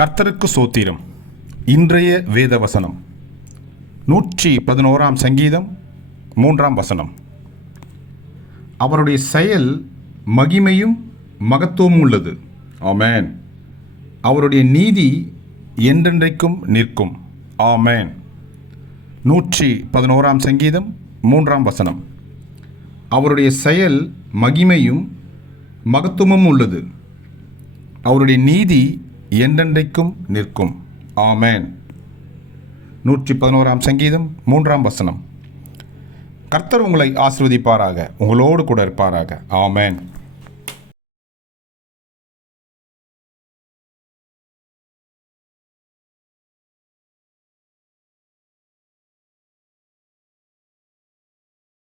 கர்த்தருக்கு சோத்திரம். இன்றைய வேத வசனம் நூற்றி பதினோராம் சங்கீதம் மூன்றாம் வசனம். அவருடைய செயல் மகிமையும் மகத்துவமும் உள்ளது. ஆமேன். அவருடைய நீதி என்றென்றைக்கும் நிற்கும். ஆமேன். நூற்றி பதினோராம் சங்கீதம் மூன்றாம் வசனம். அவருடைய செயல் மகிமையும் மகத்துவமும் உள்ளது. அவருடைய நீதி என்றென்றைக்கும் நிற்கும். ஆமேன். நூற்றி பதினோராம் சங்கீதம் மூன்றாம் வசனம். கர்த்தர் உங்களை ஆசிர்வதிப்பாராக உங்களோடு கூட இருப்பாராக. ஆமேன்.